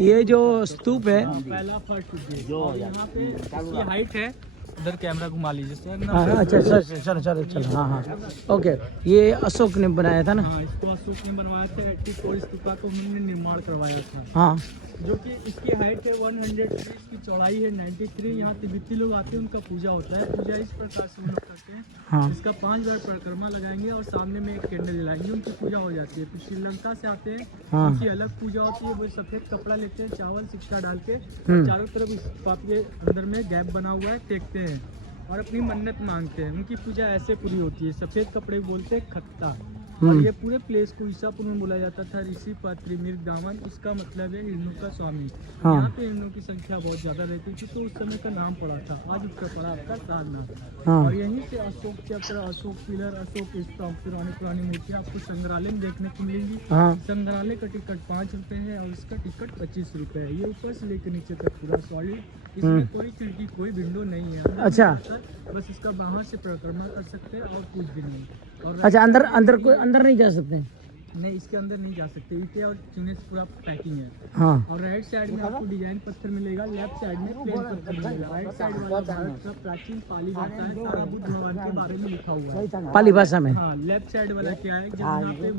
ये जो स्तूप है पहला फर्स्ट जो यहाँ पे इसकी हाइट है, उधर कैमरा घुमा लीजिए सर। हाँ अच्छा चलो चलो चलो हाँ हाँ ओके। ये अशोक ने बनाया था ना? हाँ, इसको अशोक ने बनवाया था। 84 स्तूपा को उन्होंने निर्माण करवाया था। हाँ जो कि इसकी हाइट है 103, इसकी चौड़ाई है 93। यहाँ तिब्बती लोग आते हैं, उनका पूजा होता है। पूजा इस प्रकार से वो लोग करते हैं। हाँ इसका 5 बार परिक्रमा लगाएंगे और सामने में एक कैंडल जलाएंगे, उनकी पूजा हो जाती है। फिर श्रीलंका से आते हैं, हाँ। उनकी अलग पूजा होती है। वो सफेद कपड़ा लेते हैं, चावल सिक्का डाल के चारों तरफ इस पाप के अंदर में गैप बना हुआ है फेंकते हैं और अपनी मन्नत मांगते हैं। उनकी पूजा ऐसे पूरी होती है। सफेद कपड़े बोलते हैं खत्ता। और ये पूरे प्लेस को ईसापुर में बोला जाता था ऋषि पात्री मृग दामन। इसका मतलब है हिरणों का स्वामी। हाँ। यहाँ पे हिरणों की संख्या बहुत ज्यादा रहती थी, तो उस समय का नाम पड़ा था। आज उसका पड़ा आपका सारनाथ। हाँ। और यहीं से अशोक चक्र, अशोक पिलर, अशोक स्तंभ, पुरानी मूर्तियाँ आपको संग्रहालय में देखने को मिलेंगी। हाँ। संग्रहालय का टिकट 5 रुपए है और इसका टिकट 25 रुपए है। ये ऊपर से लेकर नीचे तक पूरा सॉलिड, इसमें कोई खिड़की कोई विंडो नहीं है। अच्छा। बस इसका बाहर से परिक्रमा कर सकते हैं और कुछ भी नहीं। और अच्छा अंदर नहीं जा सकते? नहीं, इसके अंदर नहीं जा सकते। ईंटें और चूने से पूरा पैकिंग है। हाँ। और राइट साइड में आपको डिजाइन पत्थर मिलेगा, लेफ्ट साइड में प्लेन पत्थर मिलेगा। राइट साइड वाला भारत का प्राचीन पाली भाषा है, सारा बुद्ध भगवान के बारे में लिखा हुआ है पाली भाषा में। हाँ, लेफ्ट साइड वाला क्या है, जब यहाँ पे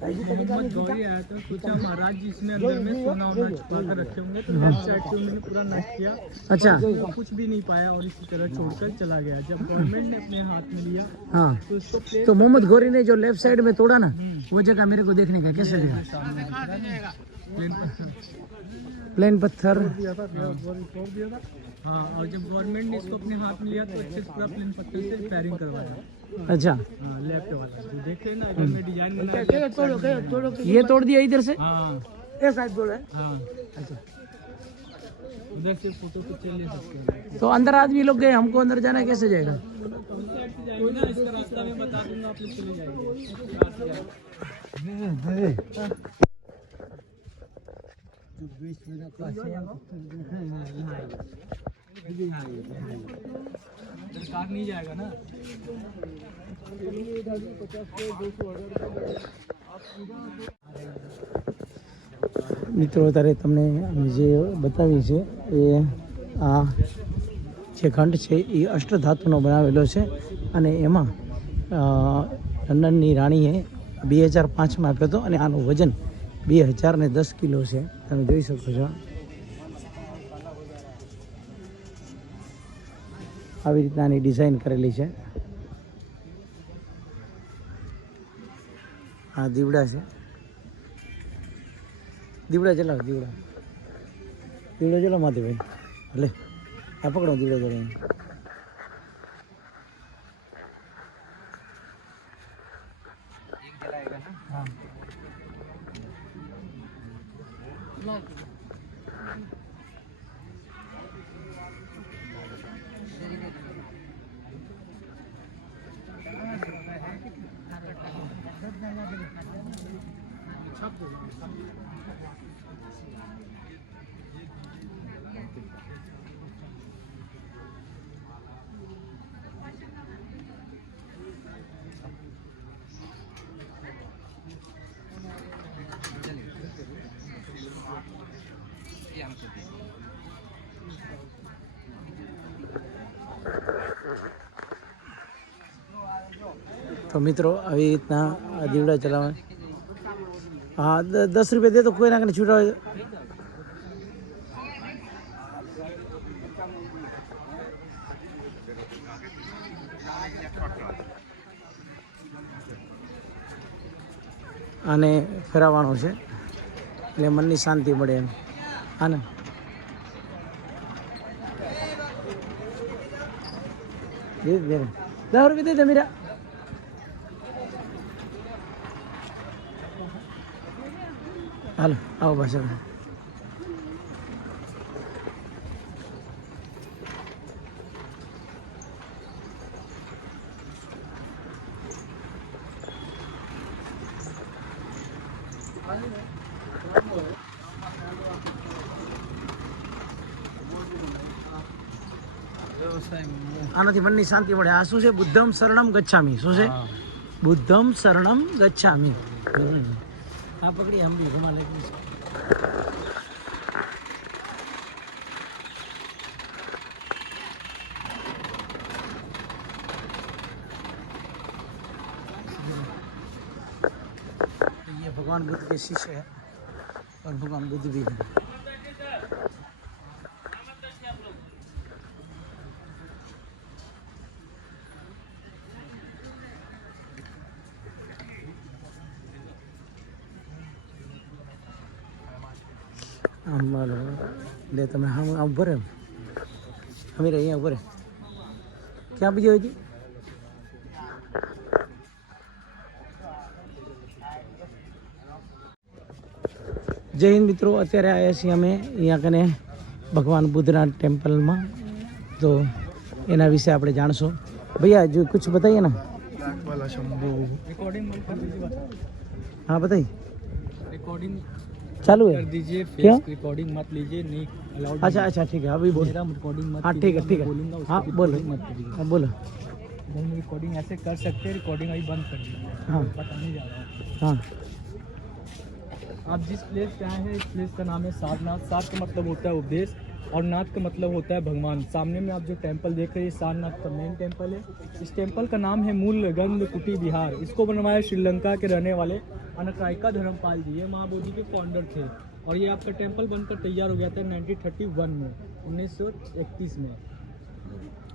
मोहम्मद गौरी आया था, सोचा महाराज जी इसमें अंदर में सोना वोना छुपा कर रखे होंगे, तो लेफ्ट साइड से उन्होंने पूरा नष्ट किया। अच्छा। तो कुछ भी नहीं पाया और इसी तरह छोड़कर चला गया। जब गवर्नमेंट ने अपने हाथ में लिया हाँ तो इसको प्लेन तो मोहम्मद गौरी ने जो लेफ्ट साइड में तोड़ा ना, वो जगह मेरे को देखने का कैसे गया? प्लेन पत्थर तोड़ दिया था। हाँ, और जब गवर्नमेंट ने इसको अपने हाथ में लिया तो अच्छे से पूरा प्लेन पत्थर से रिपेयरिंग करवाया। अच्छा। हाँ, लेफ्ट वाला जो देख रहे हैं ना, इधर में डिजाइन बनाया। ये तोड़ दिया इधर से? हाँ ये साइड बोल है। हाँ, अच्छा। उधर से फोटो पिक्चर ले सकते हैं। तो अंदर आदमी लोग गए, हमको अंदर जाना कैसे जाएगा? उस साइड से जाएंगे ना, इसका रास्ता मैं बता दूंगा, आप लोग चले जाएंगे। कार नहीं जाएगा ना। મિત્રો અત્યારે તમને અમે જે બતાવી છે એ આ જે ઘંટ છે એ અષ્ટધાતુનો બનાવેલો છે અને એમાં લંડનની રાણીએ 2005માં આપ્યો હતો અને આનું વજન 2010 કિલો છે, તમે જોઈ શકો છો। આવી રીતના આની ડિઝાઇન કરેલી છે। આ દીવડા છે, દીવડા ચલાવો, દીવડા ચલાવો માથે ભાઈ, ભલે આ પકડો દીવડા ચલાવી। हाँ तो मित्रों अभी इतना दीवड़ा चलावे। हाँ 10 रुपये दे तो कोई ना कहीं छूटा हो। आने फेरावानो छे એટલે મનની શાંતિ મળે એમ। હા ને 10 रुपये दे दे मेरा। હાલો આવો પાછળ। આનાથી મનની શાંતિ મળે। આ શું છે? બુદ્ધમ શરણમ ગચ્છામી। શું છે? બુદ્ધમ શરણમ ગચ્છામી। આ પકડી હમ બી ઘુમા લેતી છે। भगवान बुद्ध के शिष्य है और भगवान बुद्ध भी है। ले તમે हम ऊपर है हमें रही ऊपर है क्या बीजे हुई थी जय हिंद मित्रों अत्यारे आया છીએ અમે અહીંયા કને ભગવાન બુદ્ધના ટેમ્પલમાં તો એના વિશે આપણે જાણશું भैया जो कुछ बताइए ना रिकॉर्डिंग बंद कर दीजिए, हाँ बताइए रिकॉर्डिंग चालू है कर दीजिए, क्या? फेस रिकॉर्डिंग मत लीजिए, नहीं अलाउड। अच्छा अच्छा ठीक है अभी बोल मेरा रिकॉर्डिंग मत हाँ ठीक है ठीक है बोलूंगा, हाँ उसकी बोलो recording मत कीजिए। हाँ बोलो हम रिकॉर्डिंग ऐसे कर सकते हैं, रिकॉर्डिंग अभी बंद कर दीजिए, हाँ बताने जा रहा हूँ। हाँ आप जिस प्लेस पे आए हैं इस प्लेस का नाम है सारनाथ। सार का मतलब होता है उपदेश और नाथ का मतलब होता है भगवान। सामने में आप जो टेंपल देख रहे हैं सारनाथ का मेन टेंपल है। इस टेंपल का नाम है मूल गंध कुटी विहार। इसको बनवाया श्रीलंका के रहने वाले अनकायिका धर्मपाल जी, ये महाबोधि के फाउंडर थे। और ये आपका टेंपल बनकर तैयार हो गया था 1931 में, 1931 में।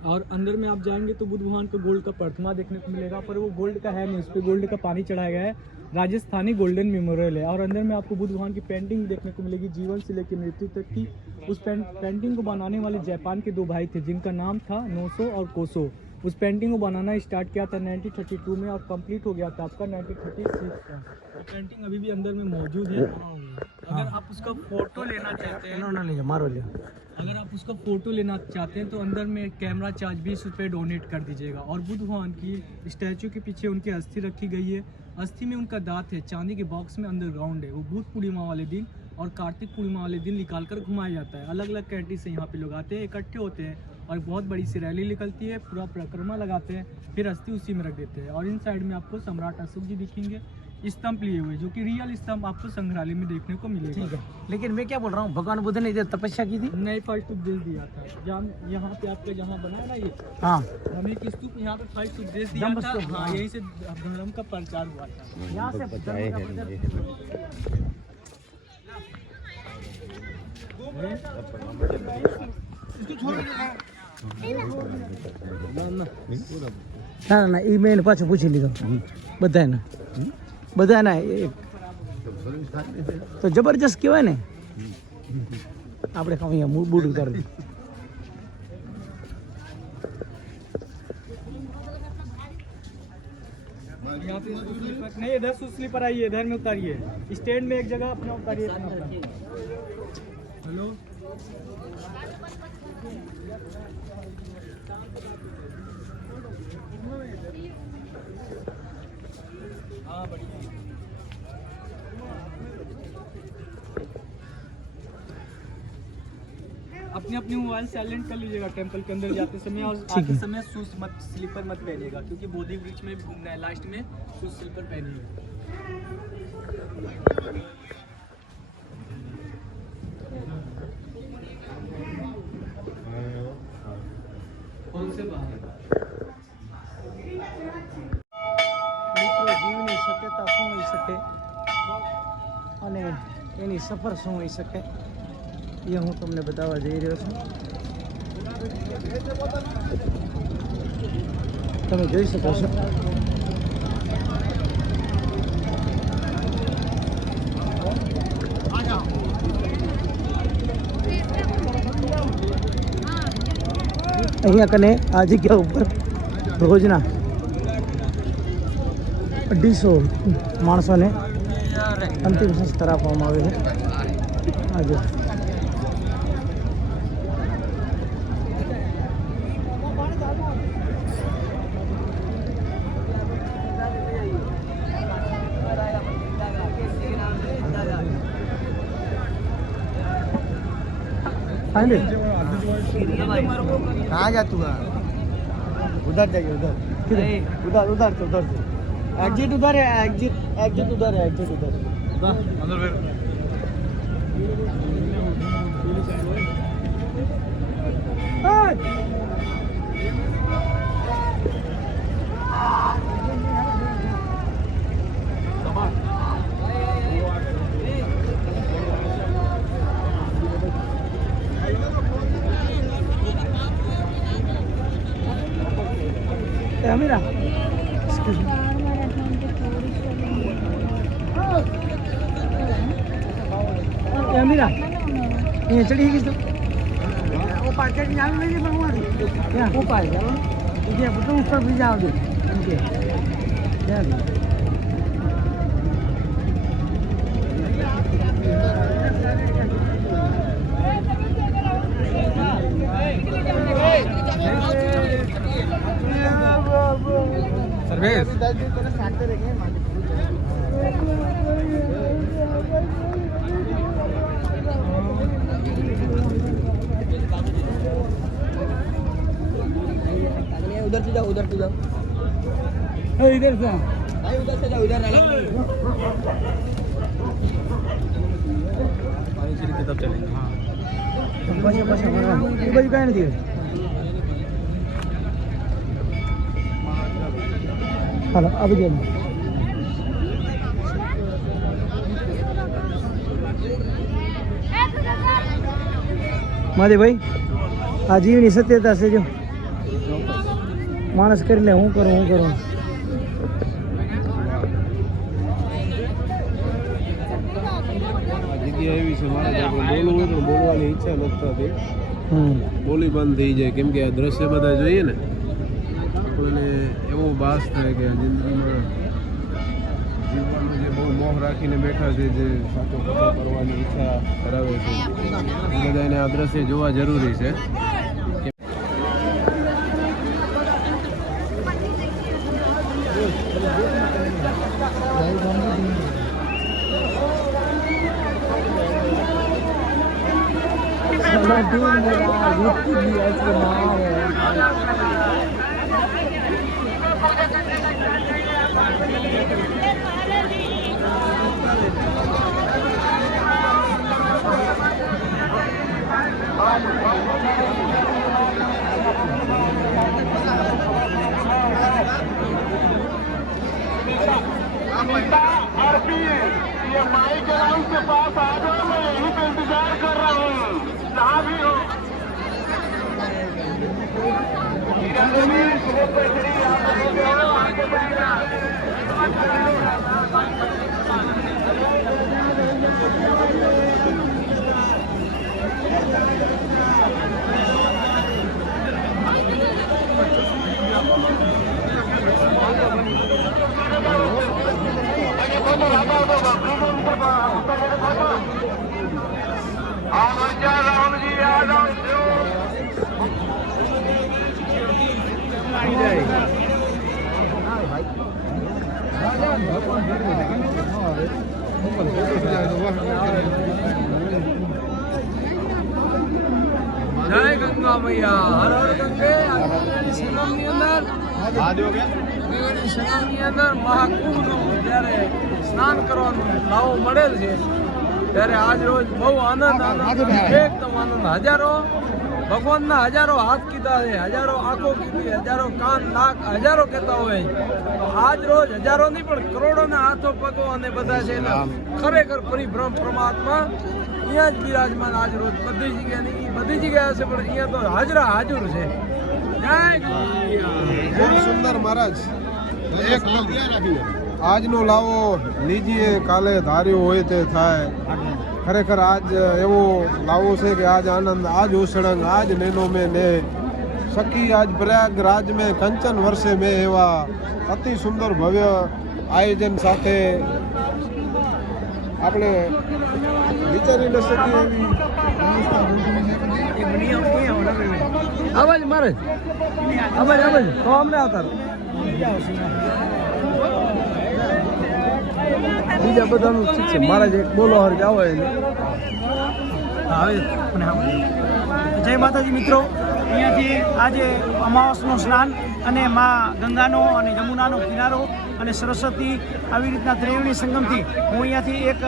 और अंदर में आप जाएंगे तो बुद्ध भगवान को गोल्ड का प्रतिमा देखने को मिलेगा, पर वो गोल्ड का है नहीं, उस पर गोल्ड का पानी चढ़ाया गया है। राजस्थानी गोल्डन मेमोरियल है। और अंदर में आपको बुद्ध भगवान की पेंटिंग देखने को मिलेगी, जीवन से लेकर मृत्यु तक की। उस पेंटिंग को बनाने वाले जापान के दो भाई थे जिनका नाम था नोसो और कोसो। उस पेंटिंग को बनाना स्टार्ट किया था 1932 में और कंप्लीट हो गया था आपका 1936 का। वो पेंटिंग अभी भी अंदर में मौजूद है। अगर आप उसका फोटो लेना चाहते हैं, इन्होंने लिया मारो लिया अगर आप उसका फोटो लेना चाहते हैं तो अंदर में कैमरा चार्ज 20 रुपये डोनेट कर दीजिएगा। और बुद्ध भगवान की स्टैचू के पीछे उनकी अस्थि रखी गई है। अस्थि में उनका दांत है, चांदी के बॉक्स में अंडरग्राउंड है। वो बुद्ध पूर्णिमा वाले दिन और कार्तिक पूर्णिमा वाले दिन निकाल कर घुमाया जाता है। अलग अलग कैंटी से यहाँ पे लोग आते हैं, इकट्ठे होते हैं और बहुत बड़ी सी रैली निकलती है, पूरा परिक्रमा लगाते हैं, फिर अस्थि उसी में रख देते हैं। और इन साइड में आपको सम्राट अशोक जी दिखेंगे स्तंभ लिए हुए, जो कि रियल स्तंभ आपको संग्रहालय में देखने को मिलेगा। ठीक है लेकिन मैं क्या बोल रहा हूँ भगवान बुद्ध ने इधर तपस्या की थी नए फर्स्ट उपदेश दिया था। जहाँ यहाँ पे आपका जहाँ बना है ना ये हाँ हमें एक स्तूप यहाँ पे फर्स्ट उपदेश दिया जम्बू था। स्तूप, हाँ हाँ। यहीं से धर्म का प्रचार हुआ था। यहाँ से ના ના એ મેં એને પાછું પૂછી લીધો બધાને તો જબરજસ્ત કહેવાય ને આપણે ખાવ અહીંયા બૂટ ઉતારી यहाँ पे नहीं, इधर से स्लीपर आइए, इधर में उतारिए, स्टैंड में एक जगह अपना उतारिए। हेलो हाँ बढ़िया। अपने अपने मोबाइल साइलेंट कर लीजिएगा टेंपल के अंदर जाते समय। और आते समय शूज मत, स्लीपर मत पहनिएगा, क्योंकि बोधि वृक्ष में भी घूमना है। लास्ट में शूज स्लीपर पहनिएगा। कौन से बाहर મિત્રો જીવની શક્યતા શું હોઈ શકે અને એની સફર શું હોઈ શકે એ હું તમને બતાવવા જઈ રહ્યો છું તમે જોઈ શકો છો અહીંયા કને આ જગ્યા ઉપર રોજના 250 માણસોને અંતિમ સંસ્કાર આપવામાં આવે છે આજે कहाँ जा तू उधर जाइए उधर उधर उधर से उधर से एग्जिट उधर है एग्जिट एग्जिट उधर है एग्जिट उधर अंदर फिर અમીરા એક્સક્યુઝ મી અમીરા અહીંયા ચડી ગઈ તો પાછળ નામ નહીં ભગવાન ત્યાં ઉપાય ચાલો જે બધું ઉપર બીજા આવજો એમ કે ત્યાં सर्वेश उधर से जाओ इधर से भाई उधर से जाओ इधर तब चलेंगे हाँ पाछा पाछा मारवा એ બાજુ કાંઈ નથી હાલો આ બધી મહાદેવભાઈ આ જીવની સત્યતા છે જો માણસ કરી લે હું કરું જગ્યા એવી છે મારા બોલવું હોય પણ બોલવાની ઈચ્છા નથી થતી બોલી બંધ થઈ જાય કેમ કે આ દ્રશ્ય બધા જોઈએ ને કોઈને એવો ભાસ થાય કે જિંદગીમાં જીવવાનો જે બહુ મોહ રાખીને બેઠા છે જે સાચો ખોટો કરવાની ઈચ્છા ધરાવે છે એ બધાને આ દ્રશ્ય જોવા જરૂરી છે ये माई ग्राउंड के पास आ जाओ मैं यहीं पे इंतजार कर रहा हूँ जहाँ भी हो राहुल जी आ जाओ જય ગંગા મૈયા હર હર ગંગે સંગમની અંદર સંગમની અંદર મહાકુંભનો જ્યારે સ્નાન કરવાનું લાવો મળેલ છે ત્યારે આજ રોજ બહુ આનંદ એકદમ આનંદ હજારો ભગવાનના હજારો હાથ કીધા છે હજારો આંખો કીધી હજારો કાન નાક હજારો કહેતા હોય તો આજ રોજ હજારો નહીં પણ કરોડોના હાથો પગો અને બધા છે ખરેખર પરિભ્રમ પરમાત્મા અહીંયા જ બિરાજમાન આજ રોજ બધી જગ્યાએ નહીં બધી જગ્યાએ હશે પણ અહીંયા તો હાજરા હાજર છે જય સુંદર મહારાજ એક આજનો લાવો લીજીએ કાલે ધાર્યો હોય તે થાય ખરેખર આજ એવો લાવો છે કે આજ આનંદ આજ ઓસળંગ આજ નેનો મેં ને સખી આજ પ્રયાગરાજ મેં કંચન વર્ષે મેં એવા અતિ સુંદર ભવ્ય આયોજન સાથે આપણે વિચારી ન શકીએ એવી અવાજ મારે અવાજ તો અમને આવતા બીજા બધાનું ઠીક છે મારા જે બોલો હર જાવ જય માતાજી મિત્રો અહીંયાથી આજે અમાવસનું સ્નાન અને મા ગંગાનો અને જમુનાનો કિનારો અને સરસ્વતી આવી રીતના ત્રિવેણી સંગમથી હું અહીંયાથી એક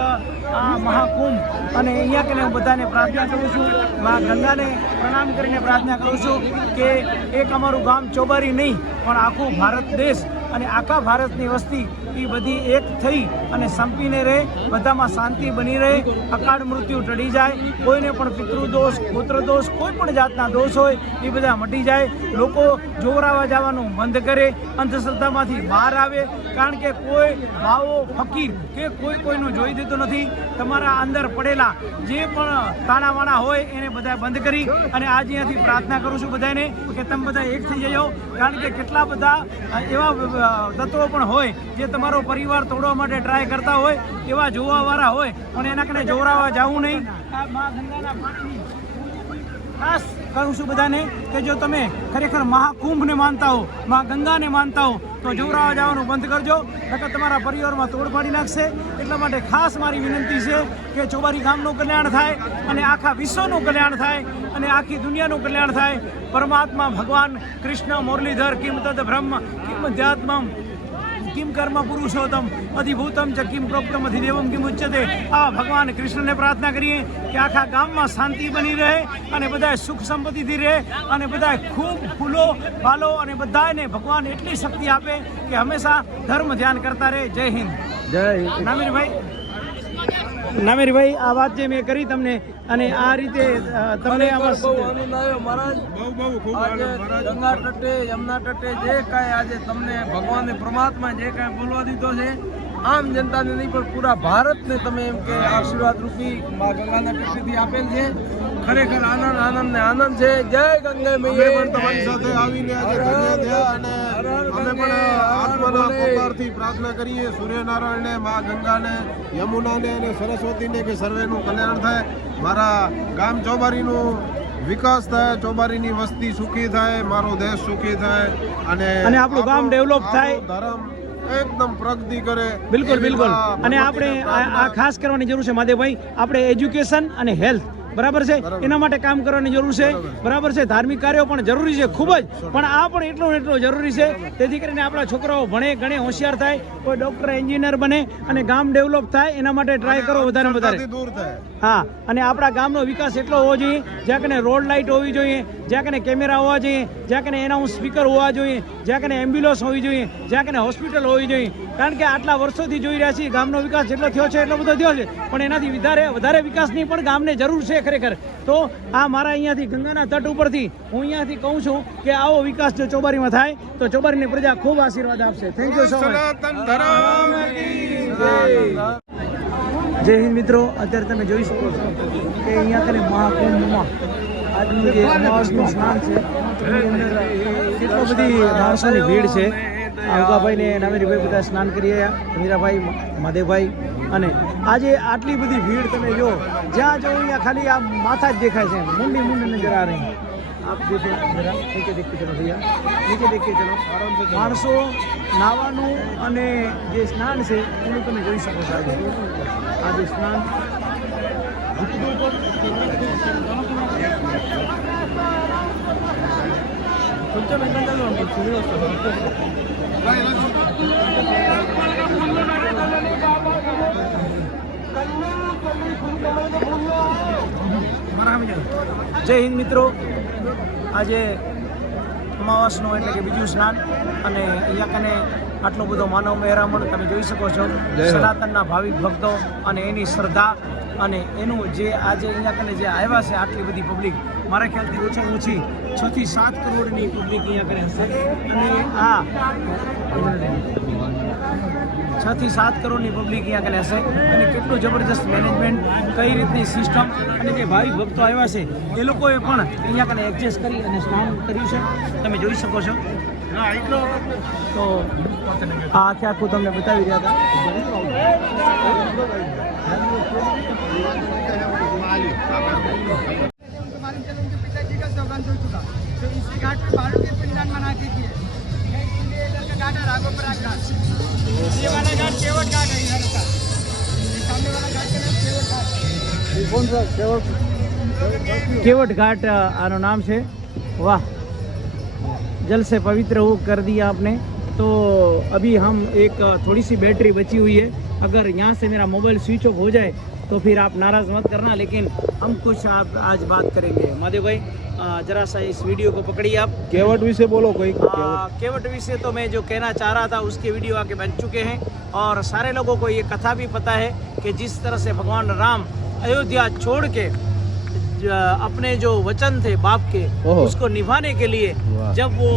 મહાકુંભ અને અહીંયા કે હું બધાને પ્રાર્થના કરું છું મા ગંગાને પ્રણામ કરીને પ્રાર્થના કરું છું કે એક અમારું ગામ ચોબારી નહીં પણ આખું ભારત દેશ અને આખા ભારતની વસ્તી એ બધી એક થઈ અને સંપીને રહે, બધામાં શાંતિ બની રહે, અકાળ મૃત્યુ ટળી જાય, કોઈને પણ પિતૃદોષ પુત્રદોષ કોઈ પણ જાતના દોષ હોય એ બધા મટી જાય, લોકો જોવરાવા જવાનું બંધ કરે, અંધશ્રદ્ધામાંથી બહાર આવે, કારણ કે કોઈ ભાવો ફકીર કે કોઈનું જોઈ દેતું નથી. તમારા અંદર પડેલા જે પણ તાણાવાણા હોય એને બધા બંધ કરી અને આજે અહીંયાથી પ્રાર્થના કરું છું બધાને કે તમે બધા એક થઈ જજો, કારણ કે કેટલા બધા એવા તત્વો પણ હોય જે તમારો પરિવાર તોડવા માટે ટ્રાય કરતા હોય, એવા જોવાવાળા હોય, પણ એના કને જોવરાવા જવું નહીં. આ મા ગંગાના પાણીની ખાસ કહું છું બધાને કે જો તમે ખરેખર મહાકુંભને માનતા હો, મા ગંગાને માનતા હો, તો જોવરાવા જવાનું બંધ કરજો, નકર તમારા પરિવારમાં તોડ પાડી નાખશે. એટલા માટે ખાસ મારી વિનંતી છે કે ચોબારી ગામનું કલ્યાણ થાય અને આખા વિશ્વનું કલ્યાણ થાય અને આખી દુનિયાનું કલ્યાણ થાય. પરમાત્મા ભગવાન કૃષ્ણ મુરલીધર કિમ તદ બ્રહ્મ કિમ અધ્યાત્મમ કિમ કર્મ પુરુષોત્તમ અધિભૂતમ ચ કિમ પ્રોક્તમ અધિદેવમ કિમ ઉચ્યતે. આ ભગવાન કૃષ્ણને પ્રાર્થના કરીએ કે આખા ગામમાં શાંતિ બની રહે અને બધા સુખ સંપત્તિથી રહે અને બધા ખૂબ ફૂલો ફાલો અને બધાને ભગવાન એટલી શક્તિ આપે કે હંમેશા ધર્મ ધ્યાન કરતા રહે. જય હિન્દ. જય નામેરભાઈ આ વાત જે મેં કરી તમને અને આ રીતે તમને બહુ આનંદ આવ્યો મહારાજ. આજે ગંગા તટે યમુના તટે જે કાંઈ આજે તમને ભગવાને પરમાત્મા જે કાંઈ બોલવા દીધો છે, આમ જનતાને નહીં પણ પૂરા ભારતને તમે એમ કે આશીર્વાદ રૂપી મા ગંગાના તટેથી આપેલ છે. ખરેખર આનંદ ને આનંદ છે. જય ગંગે મૈયા. પણ તમારી સાથે આવીને આજે ધન્ય થયા અને અમે પણ આત્માના પોકારથી પ્રાર્થના કરીએ સૂર્યનારાયણને, મા ગંગાને, યમુનાને અને સરસ્વતીને કે સર્વેનું કલ્યાણ થાય, મારા ગામ ચોબારીનું વિકાસ થાય, ચોબારીની વસ્તી સુખી થાય, મારો દેશ સુખી થાય અને આપણું ગામ ડેવલપ થાય, ધર્મ એકદમ પ્રગતિ કરે. બિલકુલ બિલકુલ. અને આપણે આ ખાસ કરવાની જરૂર છે મહાદેવભાઈ, આપણે એજ્યુકેશન અને હેલ્થ બરાબર છે એના માટે કામ કરવાની જરૂર છે, બરાબર છે. ધાર્મિક કાર્યો પણ જરૂરી છે ખૂબ જ, પણ આ પણ એટલું જરૂરી છે તેથી કરીને આપણા છોકરાઓ ભણે ગણે હોશિયાર થાય, કોઈ ડોક્ટર એન્જિનિયર બને અને ગામ ડેવલપ થાય એના માટે ટ્રાય કરો વધારે વધારે. દૂર થાય. હા, અને આપણા ગામનો વિકાસ એટલો હોવો જોઈએ જ્યાં કને રોડ લાઇટ હોવી જોઈએ, જ્યાં કને કેમેરા હોવા જોઈએ, જ્યાં કને એનાઉન્સ સ્પીકર હોવા જોઈએ, જ્યાં કને એમ્બ્યુલન્સ હોવી જોઈએ, જ્યાં કને હોસ્પિટલ હોવી જોઈએ. કારણ કે આટલા વર્ષોથી જોઈ રહ્યા છીએ ગામનો વિકાસ જેટલો થયો છે એટલો બધો થયો છે, પણ એનાથી વધારે વિકાસની પણ ગામને જરૂર છે ખરેખર. તો આ મારા અહીંયાથી ગંગાના તટ ઉપરથી હું અહીંયાથી કહું છું કે આવો વિકાસ જો ચોબારીમાં થાય તો ચોબારીની પ્રજા ખૂબ આશીર્વાદ આપશે. Thank you so much. જય હિન્દ મિત્રો. અત્યારે તમે જોઈ શકો છો કે અહીંયા કને મહાકુંભમાં આજનું જે અમાવસનું સ્નાન છે એની અંદર કેટલો બધી માણસોની ભીડ છે. અંકાભાઈ ને નામેરીભાઈ બધા સ્નાન કરી રહ્યા, મીરાભાઈ, મહાદેવભાઈ, અને આજે આટલી બધી ભીડ તમે જો જ્યાં જો અહીંયા ખાલી આ માથા જ દેખાય છે, મુંડી નજર આ રહી. આપ દેખો જરા નીચે દેખते चलो भैया, નીચે દેખते चलो. માણસો નાવાનું અને જે સ્નાન છે એનું તમે જોઈ શકો છો. આજે સ્નાન જય હિન્દ મિત્રો. આજે અમાવાસનું એટલે કે બીજું સ્નાન અને અહીંયા કને આટલો બધો માનવ મહેરામણ તમે જોઈ શકો છો. સનાતનના ભાવિક ભક્તો અને એની શ્રદ્ધા અને એનું જે આજે અહીંયા કને જે આવ્યા છે આટલી બધી પબ્લિક, મારા ખ્યાલથી ઓછામાં ઓછી 6 થી 7 કરોડની પબ્લિક અહીંયા કને હશે. અને આ 6 થી 7 કરોડની પબ્લિક અહીંયા કને હશે. અને કેટલું જબરજસ્ત મેનેજમેન્ટ, કઈ રીતની સિસ્ટમ, અને જે ભાવિક ભક્તો આવ્યા છે એ લોકોએ પણ અહીંયા કને એડજસ્ટ કરી અને સ્નાન કર્યું છે તમે જોઈ શકો છો. તો આ આખું તમને બતાવી રહ્યા था. तो इसी घाट पे बालू के पिंडदान मनाती थी. इधर का घाट है राघोपुरा घाट. ये वाला घाट केवट घाट है इधर का. सामने वाला घाट का नाम केवट घाट. कौन सा केवट? केवट घाट आनो नाम है. वाह, जल से पवित्र हो कर दिया आपने. तो अभी हम एक थोड़ी सी बैटरी बची हुई है, अगर यहाँ से मेरा मोबाइल स्विच ऑफ हो जाए तो फिर आप नाराज़ मत करना, लेकिन हम कुछ आप आज बात करेंगे। महादेव भाई जरा सा इस वीडियो को पकड़िए आप। केवट विषय बोलो कोई केवट विषय तो मैं जो कहना चाह रहा था उसके वीडियो आके बन चुके हैं, और सारे लोगों को ये कथा भी पता है कि जिस तरह से भगवान राम अयोध्या छोड़ के अपने जो वचन थे बाप के उसको निभाने के लिए जब वो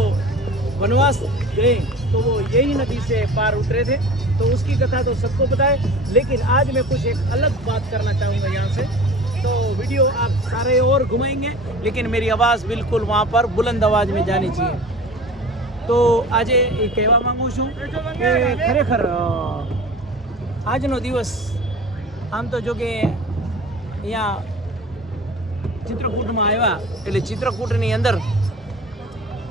वनवास गए तो वो यही नदी से पार उतरे थे, तो उसकी कथा तो सबको पता है। लेकिन आज मैं कुछ एक अलग बात करना चाहूँगा यहाँ से, तो वीडियो आप सारे और घुमाएंगे, लेकिन मेरी आवाज़ बिल्कुल वहाँ पर बुलंद आवाज़ में जानी चाहिए। तो आज ये कहवा मांगू छूँ કે ખરેખર આજનો દિવસ આમ તો જો કે અહીંયા ચિત્રકૂટમાં આવ્યા એટલે ચિત્રકૂટની અંદર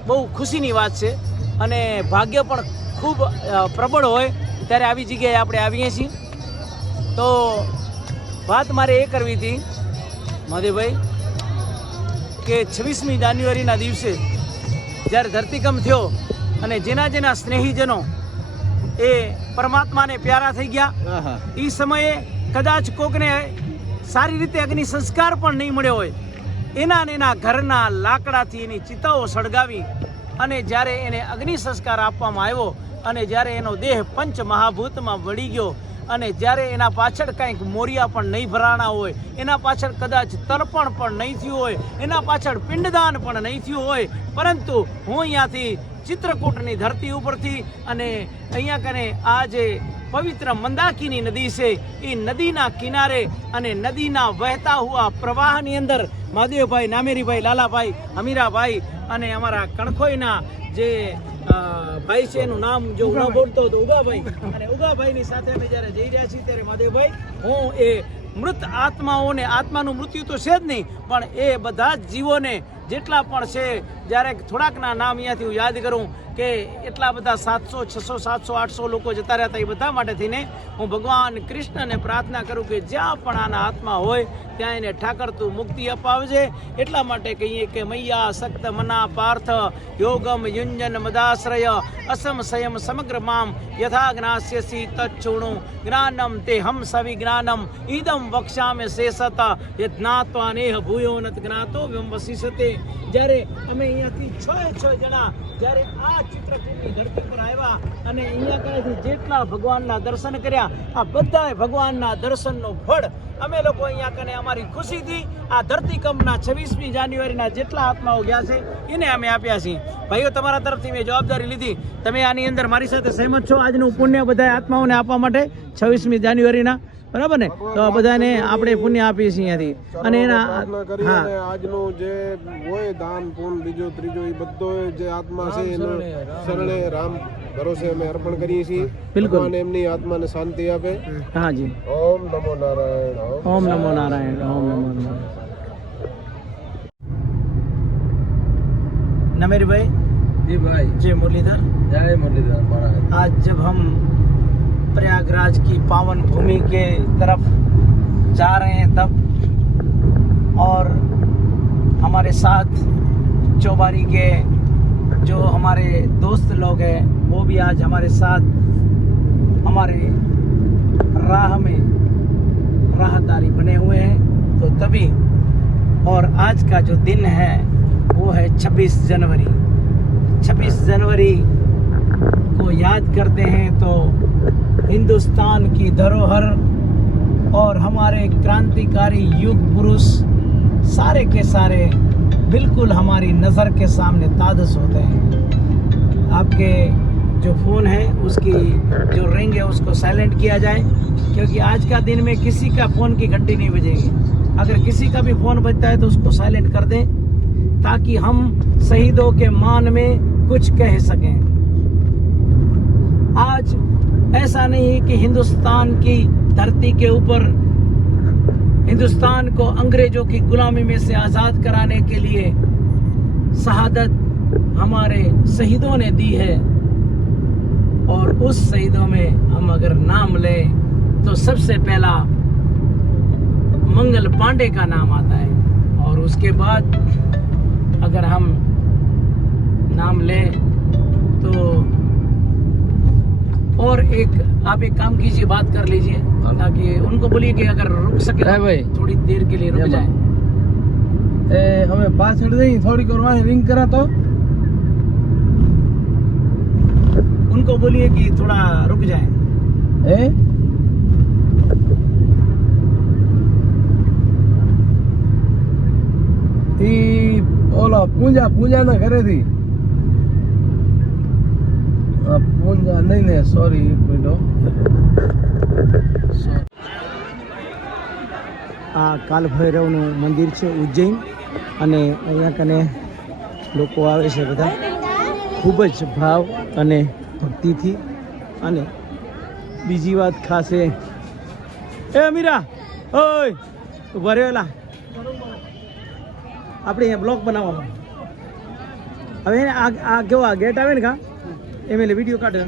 બહુ ખુશીની વાત છે, અને ભાગ્ય પણ ખૂબ પ્રબળ હોય ત્યારે આવી જગ્યાએ આપણે આવીએ છીએ। તો વાત મારે એ કરવી હતી મહાદેવભાઈ કે 26મી જાન્યુઆરીના દિવસે જ્યારે ધરતીકંપ થયો અને જેના જેના સ્નેહીજનો એ પરમાત્માને પ્યારા થઈ ગયા, એ સમયે કદાચ કોકને સારી રીતે અગ્નિ સંસ્કાર પણ નહીં મળ્યો હોય, એના ને એના ઘરના લાકડાથી એની ચિતાઓ સળગાવી અને જ્યારે એને અગ્નિ સંસ્કાર આપવામાં આવ્યો અને જ્યારે એનો દેહ પંચ મહાભૂતમાં વળી ગયો અને જ્યારે એના પાછળ કંઈક મોરિયા પણ નહીં ભરાણા હોય, એના પાછળ કદાચ તર્પણ પણ નહીં થયું હોય, એના પાછળ પિંડદાન પણ નહીં થયું હોય, પરંતુ હું અહીંયાથી ચિત્રકૂટની ધરતી ઉપરથી અને અહીંયા કને આ જે પવિત્ર મંદાકીની નદી છે એ નદીના કિનારે અને નદીના વહેતા હુઆ પ્રવાહની અંદર મહાદેવભાઈ, નામેરીભાઈ, લાલાભાઈ, અમીરાભાઈ અને અમારા કણખોઈના જે ભાઈ છે એનું નામ જો ન બોલતો તો ઉગાભાઈ, અને ઉગાભાઈની સાથે અમે જ્યારે જઈ રહ્યા છીએ ત્યારે મહાદેવભાઈ હું એ મૃત આત્માઓને, આત્માનું મૃત્યુ તો છે જ નહીં પણ એ બધા જ જીવોને જેટલા પણ છે, જ્યારે થોડાકના નામ અહીંયાથી હું યાદ કરું કે એટલા બધા 700, 600, 700, 800 લોકો જતા રહ્યા હતા, એ બધા માટે થઈને હું ભગવાન કૃષ્ણને પ્રાર્થના કરું કે જ્યાં પણ આના આત્મા હોય ત્યાં એને ઠાકર તું મુક્તિ અપાવજે। એટલા માટે કહીએ કે મૈયા સક્ત મના પાર્થ યોગમ યુંજન મદાશ્રય અસમ સંયમ સમગ્ર મામ યથા જ્ઞાસ્યસી તચ્છુણુ જ્ઞાનમ તે હમ સવિજ્ઞાનમ ઈદમ વક્ષ્યામે શેષત યજ્ઞાત્વા નેહ ભૂયો નત જ્ઞાતો વ્યમ વસિષ્યતે। જ્યારે અમે અહીંયાથી 6 જણા જ્યારે આ ચિત્રકૂટની ધરતી પર આવ્યા અને અહીંયા કનેથી જેટલા ભગવાનના દર્શન કર્યા, આ બધાએ ભગવાનના દર્શનનો ફળ અમે લોકો અહીંયા કને અમારી ખુશીથી આ ધરતીકંપના 26મી જાન્યુઆરીના જેટલા આત્માઓ ગયા છે એને અમે આપ્યા છીએ। ભાઈઓ તમારા તરફથી મેં જવાબદારી લીધી, તમે આની અંદર મારી સાથે સહેમત છો આજનું પુણ્ય બધા આત્માઓને આપવા માટે 26મી જાન્યુઆરીના, બરાબર ને? તો બધાને આપણે પુણ્ય આપીએ છીએ અહીંયાથી અને એના આજનું જે હોય દાન પૂન બીજો ત્રીજો એ બધો જે આત્મા છે એનો શરણે રામ ભરોસે અમે અર્પણ કરીએ છીએ। ભગવાન એમની આત્માને શાંતિ આપે। હા જી, ઓમ નમો નારાયણ, ઓમ નમો નારાયણ, ઓમ નમો નારાયણ। नमेरी भाई जी भाई, जय मुरलीधर, जय मुरलीधर महाराज। आज जब हम प्रयागराज की पावन भूमि के तरफ जा रहे हैं तब, और हमारे साथ चौबारी के जो हमारे दोस्त लोग हैं वो भी आज हमारे साथ हमारे राह में राहदारी बने हुए हैं। तो तभी, और आज का जो दिन है वो है 26 जनवरी। 26 जनवरी को याद करते हैं तो हिंदुस्तान की धरोहर और हमारे क्रांतिकारी युग पुरुष सारे के सारे बिल्कुल हमारी नज़र के सामने तादस होते हैं। आपके जो फ़ोन है उसकी जो रिंग है उसको साइलेंट किया जाए, क्योंकि आज का दिन में किसी का फ़ोन की घंटी नहीं बजेगी। अगर किसी का भी फ़ोन बजता है तो उसको साइलेंट कर दें ताकि हम शहीदों के मान में कुछ कह सकें। आज ऐसा नहीं है कि हिंदुस्तान की धरती के ऊपर हिंदुस्तान को अंग्रेजों की गुलामी में से आज़ाद कराने के लिए शहादत हमारे शहीदों ने दी है, और उस शहीदों में हम अगर नाम लें तो सबसे पहला मंगल पांडे का नाम आता है, और उसके बाद अगर हम नाम लें तो और एक आप एक काम कीजिए, बात कर लीजिए ताकि उनको बोलिए कि अगर रुक सके है भाई थोड़ी देर के लिए रुक जाए। हमें पासवर्ड नहीं थोड़ी करवा रिंग करा तो उनको बोलिए कि थोड़ा रुक जाए। ए ओला पूजा पूजा ना करे थी પૂંજા નહીં ને સોરી બેટો આ કાલ ભૈરવનું મંદિર છે ઉજ્જૈન અને અહીંયા કને લોકો આવે છે બધા ખૂબ જ ભાવ અને ભક્તિથી। અને બીજી વાત ખાસ એ મીરા ઓય ઉભા રહેલા આપણે અહીંયા બ્લોગ બનાવવાનો હવે આ કેવો આ ગેટ આવે ને કા એમ વિડીયો કાઢે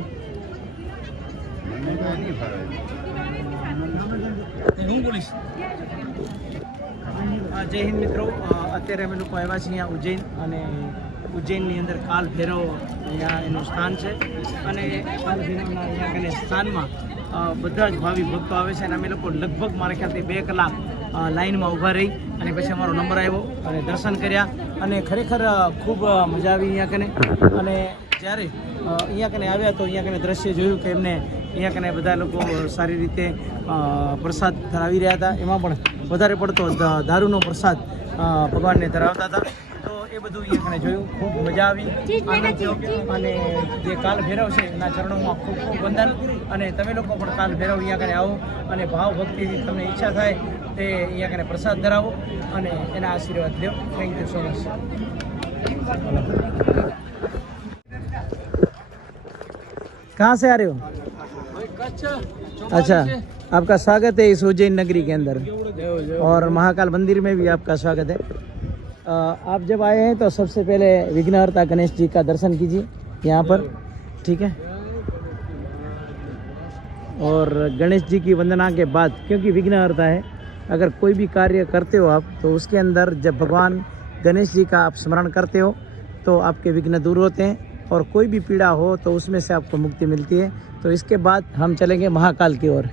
હું બોલીશ। જય હિન્દ મિત્રો, અત્યારે અમે લોકો આવ્યા છીએ અહીંયા ઉજ્જૈન અને ઉજ્જૈનની અંદર કાલ ભૈરવ અહીંયા એનું સ્થાન છે અને કાલ ભૈરવના અહીંયા કને સ્થાનમાં બધા જ ભાવિ ભક્તો આવે છે અને અમે લોકો લગભગ મારા ખ્યાલથી 2 કલાક લાઈનમાં ઊભા રહી અને પછી અમારો નંબર આવ્યો અને દર્શન કર્યા અને ખરેખર ખૂબ મજા આવી અહીંયા કને। અને જ્યારે અહીંયા કને આવ્યા તો અહીંયા કને દ્રશ્ય જોયું કે એમને અહીંયા કને બધા લોકો સારી રીતે પ્રસાદ ધરાવી રહ્યા હતા, એમાં પણ વધારે પડતો દારૂનો પ્રસાદ ભગવાનને ધરાવતા હતા। તો એ બધું અહીંયા કને જોયું, ખૂબ મજા આવી, આનંદ થયો અને જે કાલ ભૈરવ છે એના ચરણોમાં ખૂબ ખૂબ વંદન। અને તમે લોકો પણ કાલ ભૈરવ અહીંયા કને આવો અને ભાવ ભક્તિથી તમને ઈચ્છા થાય તે અહીંયા કને પ્રસાદ ધરાવો અને એના આશીર્વાદ લ્યો। Thank you so much. कहाँ से आ रहे हो? अच्छा, आपका स्वागत है इस उज्जैन नगरी के अंदर और महाकाल मंदिर में भी आपका स्वागत है। आप जब आए हैं तो सबसे पहले विघ्नहर्ता गणेश जी का दर्शन कीजिए यहाँ पर, ठीक है। और गणेश जी की वंदना के बाद, क्योंकि विघ्नहर्ता है, अगर कोई भी कार्य करते हो आप तो उसके अंदर जब भगवान गणेश जी का आप स्मरण करते हो तो आपके विघ्न दूर होते हैं और कोई भी पीड़ा हो तो उसमें से आपको मुक्ति मिलती है। तो इसके बाद हम चलेंगे महाकाल की ओर।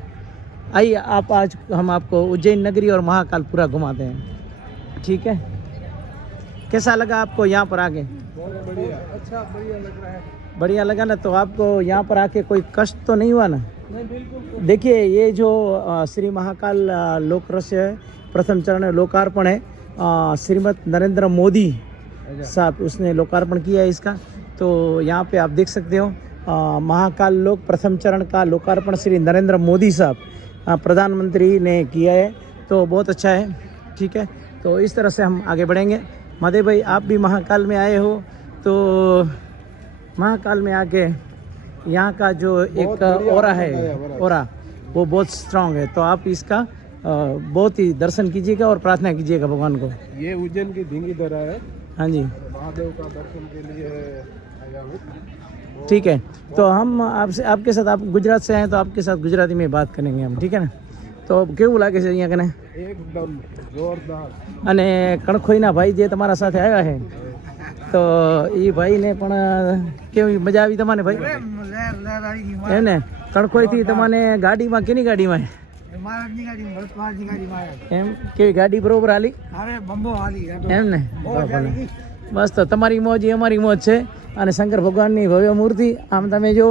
आइए आप आज हम आपको उज्जैन नगरी और महाकाल पूरा घुमाते हैं, ठीक है। कैसा लगा आपको यहाँ पर आके? बढ़िया, अच्छा बढ़िया लग रहा है। बढ़िया लगा ना? तो आपको यहाँ पर आके कोई कष्ट तो नहीं हुआ ना? नहीं बिल्कुल। देखिए ये जो श्री महाकाल लोक रस्य है, प्रथम चरण लोकार्पण है, श्रीमद नरेंद्र मोदी साहब उसने लोकार्पण किया है इसका। तो यहाँ पे आप देख सकते हो महाकाल लोक प्रथम चरण का लोकार्पण श्री नरेंद्र मोदी साहब प्रधानमंत्री ने किया है, तो बहुत अच्छा है, ठीक है। तो इस तरह से हम आगे बढ़ेंगे। महादेव भाई आप भी महाकाल में आए हो, तो महाकाल में आके यहाँ का जो एक ओरा है, ओरा वो बहुत स्ट्रांग है, तो आप इसका बहुत ही दर्शन कीजिएगा और प्रार्थना कीजिएगा भगवान को। ये उज्जैन की धींगी दरा है, हाँ जी, महादेव का दर्शन के लिए आया हूँ। ठीक है। तो हम आपसे आपके साथ, आप गुजरात से आए तो आपके साथ गुजराती में बात करेंगे हम, ठीक है ना। तो કેવું લાગે છે અહીંયા કને? एकदम जोरदार। અને કણખોઈના ભાઈ જે તમારા સાથે આવ્યા છે તો એ ભાઈને પણ કેવી મજા આવી તમને ભાઈ? એમ ને, કણખોઈથી તમને ગાડીમાં કેની ગાડીમાં? એમ કેવી ગાડી બરોબર હાલી? એમ ને, બસ તો તમારી મોજ એ અમારી મોજ છે। અને શંકર ભગવાનની ભવ્ય મૂર્તિ આમ તમે જો,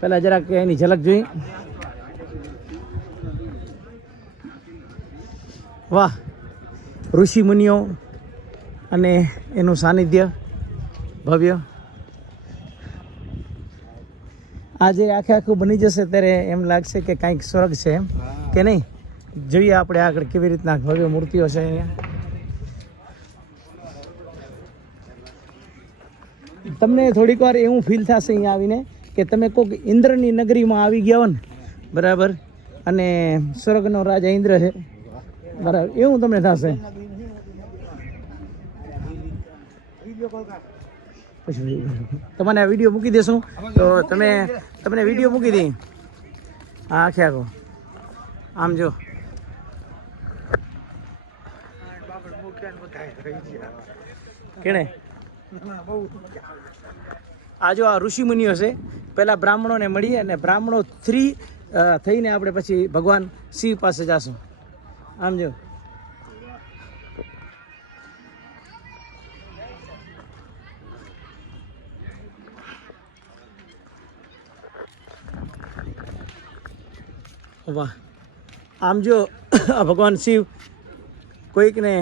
પહેલા જરાક એની ઝલક જોઈ, વાહ, ઋષિ મુનિઓ અને એનું સાનિધ્ય ભવ્ય। આજે આખે આખું બની જશે ત્યારે એમ લાગશે કે કંઈક સ્વર્ગ છે, એમ કે નહીં? જોઈએ આપણે આગળ કેવી રીતના ભવ્ય મૂર્તિઓ છે અહીંયા। તમને થોડીક વાર એવું ફીલ થશે અહીંયા આવીને કે તમે કોઈક ઇન્દ્રની નગરીમાં આવી ગયા હો ને, બરાબર, અને સ્વર્ગનો રાજા ઇન્દ્ર છે, બરાબર, એવું તમને થશે। પછી તમને આ વિડીયો મૂકી દેશું તો તમને વિડીયો મૂકી દઈ આ આખે આખો આમ જો। કેણે આ જો આ ઋષિમુનિઓ છે, પહેલાં બ્રાહ્મણોને મળીએ અને બ્રાહ્મણો થઈને આપણે પછી ભગવાન શિવ પાસે જાશું. આમ જો વાહ, આમ જો ભગવાન શિવ કોઈકને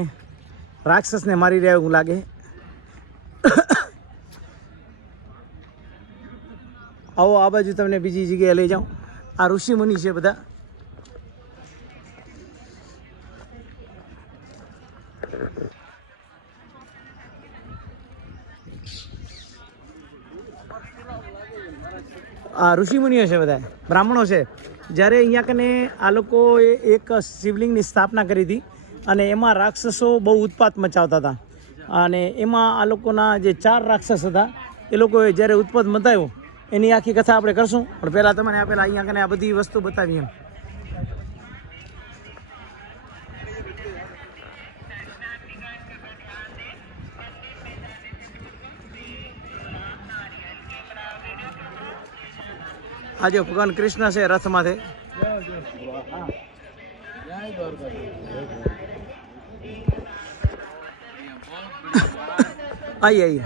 રાક્ષસને મારી રહ્યા એવું લાગે. આવો આ બાજુ તમને બીજી જગ્યાએ લઈ જાઉં. આ ઋષિ મુનિ છે બધા. આ ઋષિ મુનિઓ છે બધા, બ્રાહ્મણો છે. જ્યારે અહીંયા કને આ લોકોએ એક શિવલિંગની સ્થાપના કરી હતી અને એમાં રાક્ષસો બહુ ઉત્પાત મચાવતા હતા અને એમાં આ લોકોના જે 4 રાક્ષસ હતા એ લોકોએ જ્યારે ઉત્પાત મચાવ્યો એની આખી કથા આપણે કરશું. પણ પહેલાં તમને આપેલા અહીંયા કને આ બધી વસ્તુ બતાવી એમ. આજે ભગવાન કૃષ્ણ છે રથમાંથી. आइए आइए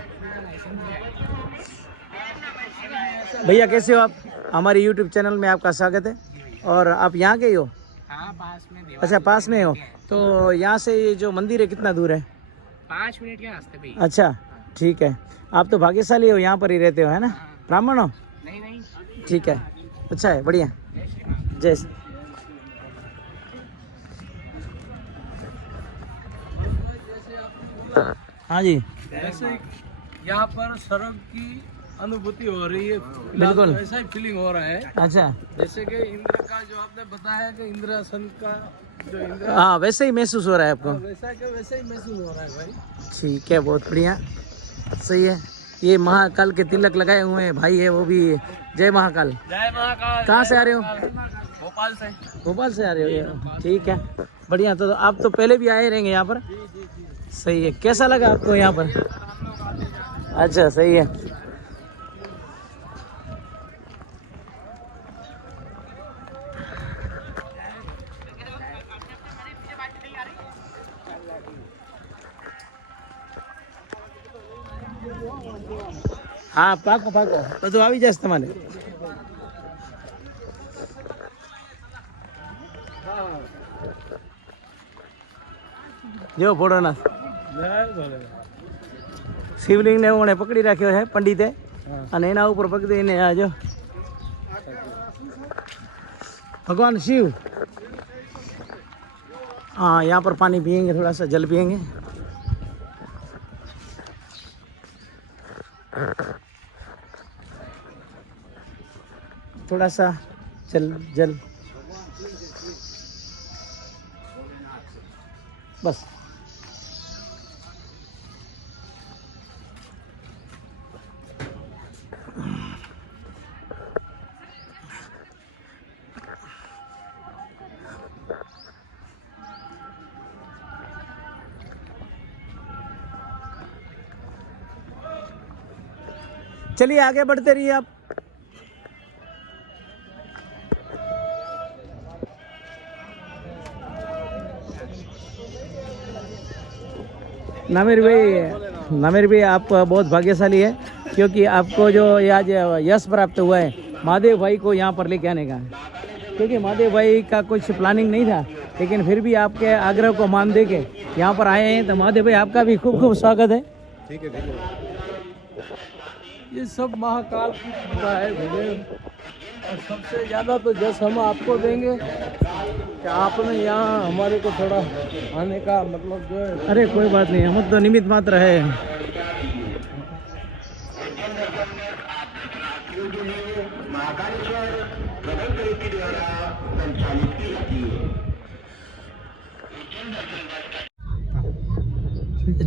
भैया, कैसे हो आप? हमारे YouTube चैनल में आपका स्वागत है. और आप यहाँ के ही हो? हाँ, पास में. अच्छा, पास में हो. तो यहाँ से ये जो मंदिर है कितना दूर है? 5 मिनट के रास्ते पे. अच्छा, ठीक है. आप तो भाग्यशाली हो, यहाँ पर ही रहते हो, है ना? ब्राह्मण हो? नहीं. ठीक है, अच्छा है, बढ़िया. जय श्री. हाँ जी, ऐसे यहाँ पर स्वर्ग की अनुभूति हो रही है. बिल्कुल. तो ऐसा ही फीलिंग हो रहा है अच्छा. जैसे कि इंद्र का जो आपने बताया कि इंद्रासन का जो इंद्र, हाँ, वैसे ही महसूस हो रहा है आपको? वैसा के वैसे ही महसूस हो रहा है भाई. ठीक है, बहुत बढ़िया, सही है. ये महाकाल के तिलक लगाए हुए हैं भाई है, वो भी. जय महाकाल. जय महाकाल. कहाँ से आ रहे हो? भोपाल से. भोपाल से आ रहे हो ये? ठीक है, बढ़िया. तो आप तो पहले भी आए रहेंगे यहाँ पर? सही है. कैसा लगा आपको यहाँ पर? अच्छा, सही है. હા, પાકો બધું આવી જશે તમારે. જો ભોળોનાથ શિવલિંગને ઓણે પકડી રાખ્યો છે પંડિતે અને એના ઉપર પકડીને આ જો भगवान शिव. हाँ, यहाँ पर पानी पियेंगे, थोड़ा सा जल पियेंगे. थोड़ा सा जल बस. चलिए आगे बढ़ते रहिए आप. नामिर भाई आप बहुत भाग्यशाली है क्योंकि आपको जो आज यश प्राप्त हुआ है महादेव भाई को यहाँ पर लेके आने का. क्योंकि महादेव भाई का कुछ प्लानिंग नहीं था, लेकिन फिर भी आपके आग्रह को मान दे के यहाँ पर आए हैं. तो महादेव भाई आपका भी खूब खूब स्वागत है. ठीक है. ये सब महाकाल की कृपा है भैया. और सबसे ज़्यादा तो जस हम आपको देंगे कि आपने यहाँ हमारे को थोड़ा आने का मतलब जो है. अरे कोई बात नहीं, हम तो निमित्त मात्र है.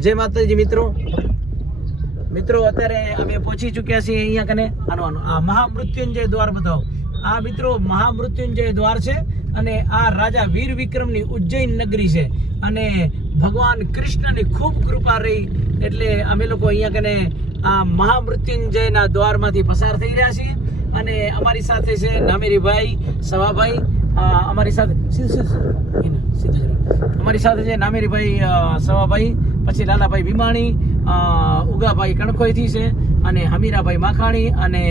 जय माता जी મિત્રો અત્યારે અમે પહોંચી ચૂક્યા છીએ અહીંયા કને. આ મહામૃત્યુંજય દ્વાર બતાવો. આ મિત્રો મહામૃત્યુંજય દ્વાર છે અને આ રાજા વીર વિક્રમની ઉજ્જૈન નગરી છે અને ભગવાન કૃષ્ણની ખૂબ કૃપા રહી એટલે અમે લોકો અહીંયા કને આ મહામૃત્યુંજયના દ્વારમાંથી પસાર થઈ રહ્યા છીએ અને અમારી સાથે છે નામેરીભાઈ સવાભાઈ અમારી સાથે અમારી સાથે છે નામેરીભાઈ સવાભાઈ, પછી લાલાભાઈ ભીમાણી, ઉગાભાઈ કણખોઈથી છે અને હમીરાભાઈ માખાણી, અને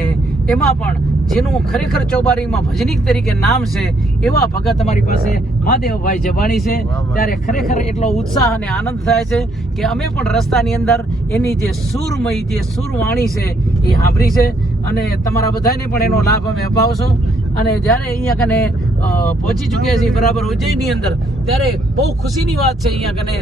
એમાં પણ જેનું ખરેખર ચોબારીમાં ભજનીક તરીકે નામ છે એવા ભગત અમારી પાસે મહાદેવભાઈ જબાણી છે. ત્યારે ખરેખર એટલો ઉત્સાહ અને આનંદ થાય છે કે અમે પણ રસ્તાની અંદર એની જે સુરમય જે સુરવાણી છે એ સાંભળી છે અને તમારા બધાને પણ એનો લાભ અમે અપાવશું. અને જ્યારે અહીંયા કને પહોંચી ચૂક્યા છીએ બરાબર ઉજ્જૈનની અંદર, ત્યારે બહુ ખુશીની વાત છે અહીંયા કને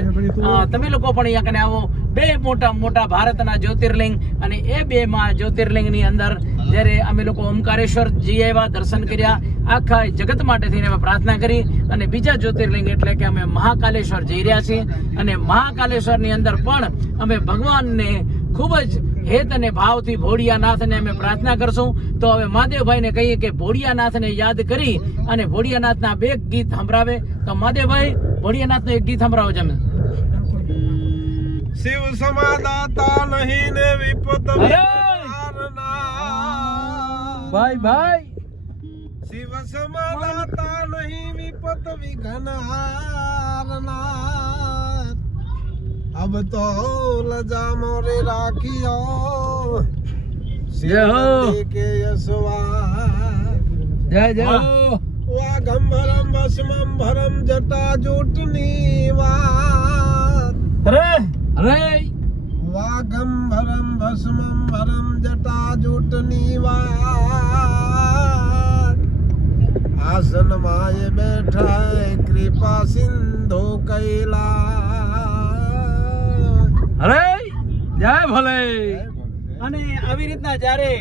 તમે લોકો પણ અહીંયા કને આવો. બે મોટા ભારતના જ્યોતિર્લિંગ અને એ બે માં જ્યોતિર્લિંગની અંદર જ્યારે અમે લોકો ઓમકારેશ્વર જઈ આવ્યા, દર્શન કર્યા, આખા જગત માટે થઈને અમે પ્રાર્થના કરી. અને બીજા જ્યોતિર્લિંગ એટલે કે અમે મહાકાલેશ્વર જઈ રહ્યા છીએ અને મહાકાલેશ્વરની અંદર પણ અમે ભગવાનને ખૂબ જ હેત અને ભાવથી ભોળિયાનાથને અમે પ્રાર્થના કરશું. તો હવે મહાદેવભાઈને કહીએ કે ભોળિયાનાથને યાદ કરી અને ભોળિયાનાથના બે ગીત સંભળાવે. તો મહાદેવભાઈ ભોળિયાનાથનું એક ગીત સંભળાવો છે. અમે શિવ સમાદાતા નહીં ને વિપત ભાઈ શિવ સમાદાતા નહીં વિપત વિઘ્નહારના अब तो लजा मोरे राखियो के यशवा जय वाघंबरम भस्मम भरम जटा जूटनी वाघंबरम भस्मम भरम जटा जूटनी आसन माए बैठा है कृपा सिंधु कैला. જય ભોલે. અને આવી રીતના જ્યારે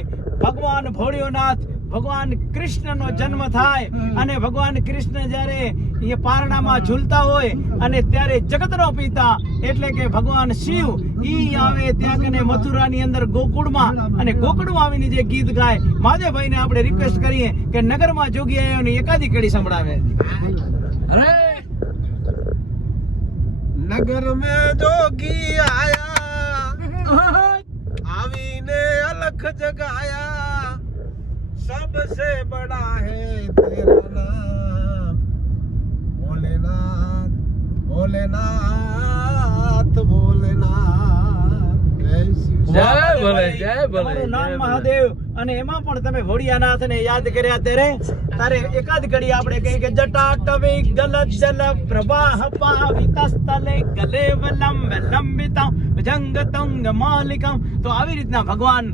ભગવાન ભોળિયોનાથ ભગવાન કૃષ્ણનો જન્મ થાય અને ભગવાન કૃષ્ણ જ્યારે એ પારણામાં ઝૂલતા હોય અને ત્યારે જગતનો પિતા એટલે કે ભગવાન શિવ ઈ આવે ત્યાં કને મથુરાની અંદર ગોકુળમાં, અને ગોકુળમાં આવીને જે ગીત ગાય, મહાદેવભાઈને આપણે રિક્વેસ્ટ કરીએ કે નગરમાં જોગી આવ્યો ને એકાદી કડી સંભળાવે. અરે नगर में जोगी आया आवीने अलख जगाया सबसे बड़ा है तेरा नाम भोलेनाथ भोलेनाथ भोलेनाथ જય ભોલે જય ભોલે. તમારું નામ મહાદેવ અને એમાં પણ તમે ભોળિયાનાથને યાદ કર્યા તારે એકાદ ઘડી આપણે કહીએ કે જટાટવી ગલત જલ પ્રવાહ પાવિતસ્થલે ગલે લંબિતમ જંગ તંગ માલિકમ. તો આવી રીતના ભગવાન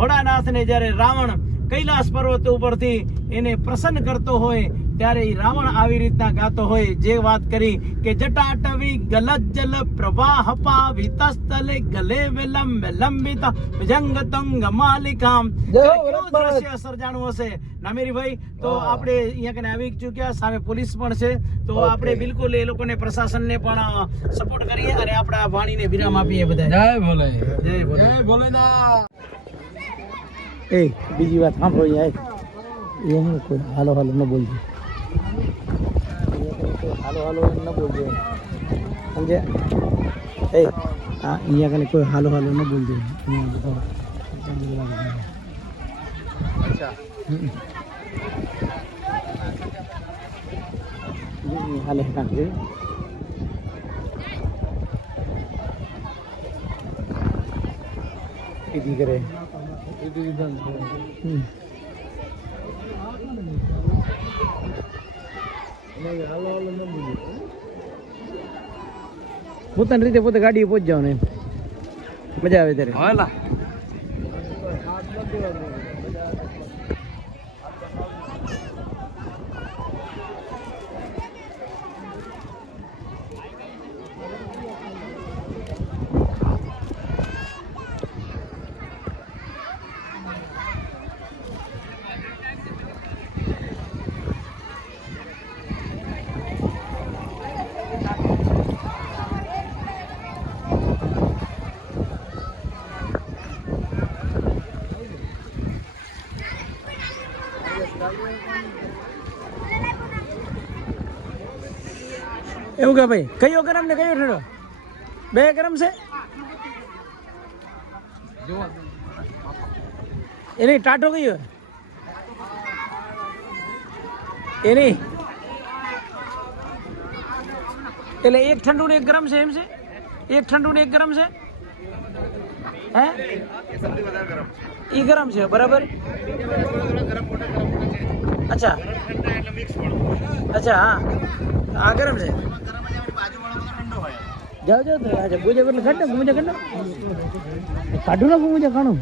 ભોળાનાથને જ્યારે રાવણ કૈલાસ પર્વત ઉપરથી એને પ્રસન્ન કરતો હોય ત્યારે રાવણ આવી રીતના ગાતો હોય જે વાત કરી કે જટાટવી ગલત જલ પ્રવાહ પાવિતસ્થલે ગલે લંબિત જંગ તંગ માલિકામ. દ્રશ્ય સર્જાણું હશે નામેરીભાઈ. તો આપણે અહીંયા કને આવી ચૂક્યા, સામે પોલીસ પણ છે, તો આપણે બિલકુલ એ લોકોને પ્રશાસનને પણ સપોર્ટ કરીએ અને આપણા વાણીને વિરામ આપીએ બધા. જય ભોલે જય ભોલે જય ભોલેનાથ. એ બીજી વાત સાંભળો યાર, એનું કોઈ હાલો હાલો ન બોલજો, હાલો હાલો ન બોલજો સમજે. એ હા અહીંયા કને કોઈ હાલો હાલો ન બોલજો. અચ્છા હાલે કાંકજે કીધી કરે પોતાની રીતે પોતે ગાડી પહોંચ જાવ ને મજા આવે ત્યારે. એવું કે ભાઈ કયો ગરમ ને કયો ઠંડો? બે ગરમ છે. એની ટાટો કયો એની એટલે એક ઠંડુ ને એક ગરમ છે એમ છે એક ઠંડુ ને એક ગરમ છે હે ઈ ગરમ છે બરાબર અચ્છા અચ્છા હા આ ગરમ છે જાઓ જાઓ તો અચ્છા પૂજા એટલે ખડ પૂજા ખડ કાઢું ના પૂજા ખાણું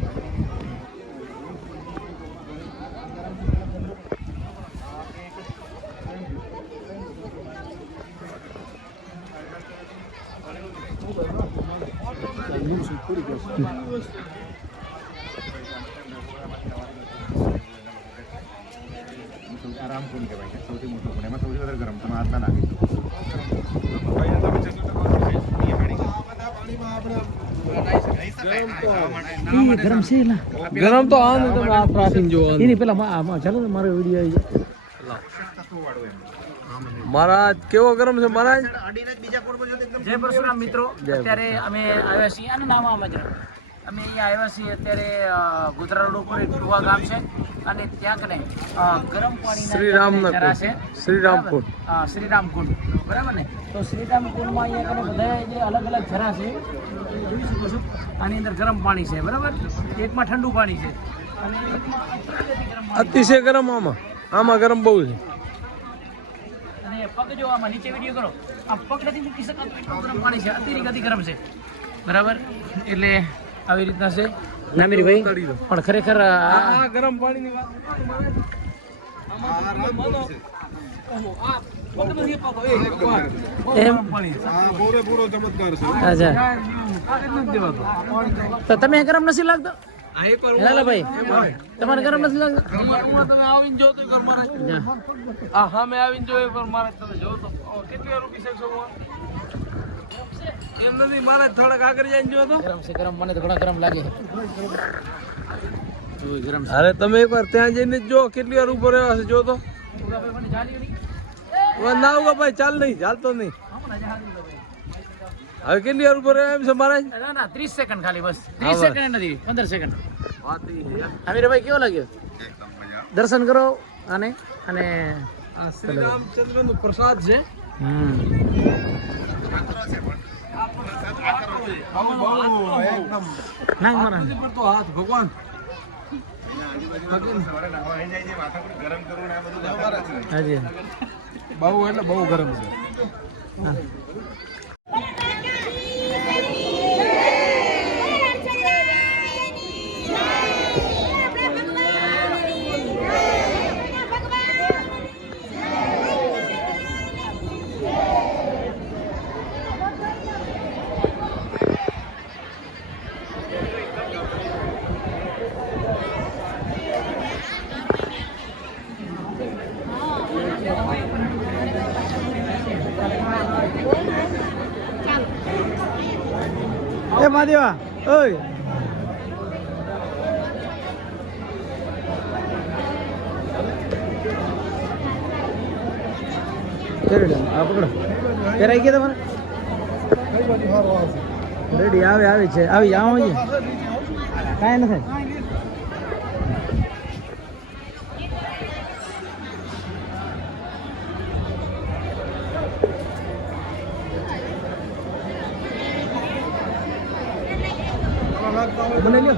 રામકુંડ કહેવાય છે સૌથી મોટું કુંડ એમાં સૌથી વધારે ગરમ તમે હાથના નાખી ગરમ છે એલા ગરમ તો આ ને તમે હાથ રાખીને જોવાનું એની પેલા ચાલો ને મારો વિડીયો આવી જાય મહારાજ કેવો ગરમ છે મહારાજ જય પરશુરામ મિત્રો અત્યારે અમે આવ્યા છીએ આનું નામ આમ જ અમે અહીંયા આવ્યા છીએ અત્યારે ગોધરા રોડ ઉપર એક ટુવા ગામ છે અને ત્યાં કને ગરમ પાણીના શ્રીરામના ઝરા છે શ્રીરામકુંડ. બરાબર? શ્રીરામકુંડ બરાબર ને તો શ્રીરામકુંડમાં અહીંયા કને બધા જે અલગ અલગ ઝરા છે જોઈ શકો છો આની અંદર ગરમ પાણી છે બરાબર એકમાં ઠંડુ પાણી છે અને અતિશય ગરમ આમાં ગરમ બહુ છે અને પગ જો આમાં નીચે વિડીયો કરો આ પગ નથી મૂકી શકાતું એટલું ગરમ પાણી છે અતિરિક્ત અતિ ગરમ છે બરાબર એટલે આવી રીતના છે નામીરભાઈ પણ ખરેખર આ ગરમ પાણીની વાત એમ પૂરો ચમત્કાર છે અચ્છા તો તમે ગરમ નથી લાગતો હેલા ભાઈ તમારે ગરમ નથી લાગતો તમે આવીને જો તો કર મહારાજ આ સામે આવીને જોયો પર મહારાજ તમે જો તો કેટલી રૂપી શકશો એમ નથી મહારાજ થોડાક આગળ જઈને જો તો ગરમ છે ગરમ મને તો ઘણા ગરમ લાગે ગરમ અરે તમે એકવાર ત્યાં જઈને જો કેટલી વાર ઉપર રહ્યા છે જો તો ના હોગા ભાઈ ચાલ નહીં ચાલતો નહીં હવે કેટલી વાર ઉપર રહ્યા એમ છે મહારાજ ના ના 30 સેકન્ડ ખાલી બસ 30 સેકન્ડ નથી 15 સેકન્ડ આમિરભાઈ કેવો લાગ્યો દર્શન કરો અને આ શ્રી રામચંદ્ર નો પ્રસાદ છે નાંગ મારા પર તો હાથ ભગવાન હાજી બહુ એટલે બહુ ગરમ છે એ મહાદેવા ઓય આ પકડો પેરાઈ ગયા તમારે રેડી આવે છે આવી જાઓ કાંઈ ન થાય મને લ્યો